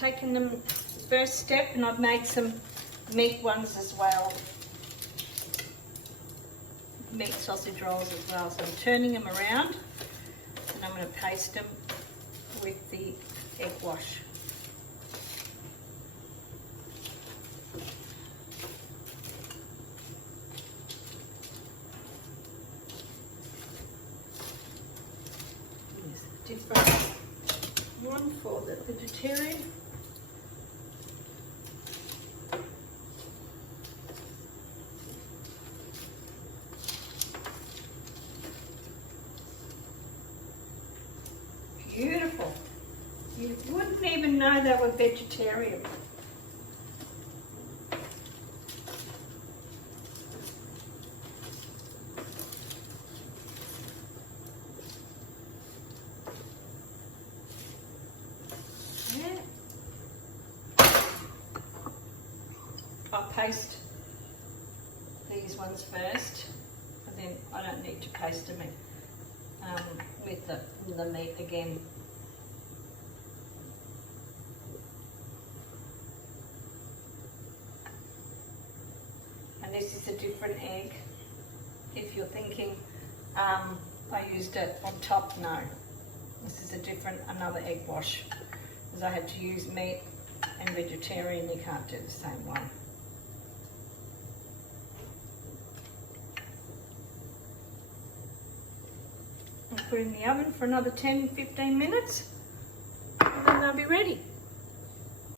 taken them first step, and I've made some meat ones as well. Meat sausage rolls as well. So I'm turning them around, and I'm going to paste them with the egg wash. Different one for the vegetarian. Beautiful. You wouldn't even know they were vegetarian. I'll paste these ones first, and then I don't need to paste them with the meat again. And this is a different egg. If you're thinking I used it on top, no. This is another egg wash, because I had to use meat and vegetarian. You can't do the same one. I'll put in the oven for another 10-15 minutes, and then they'll be ready.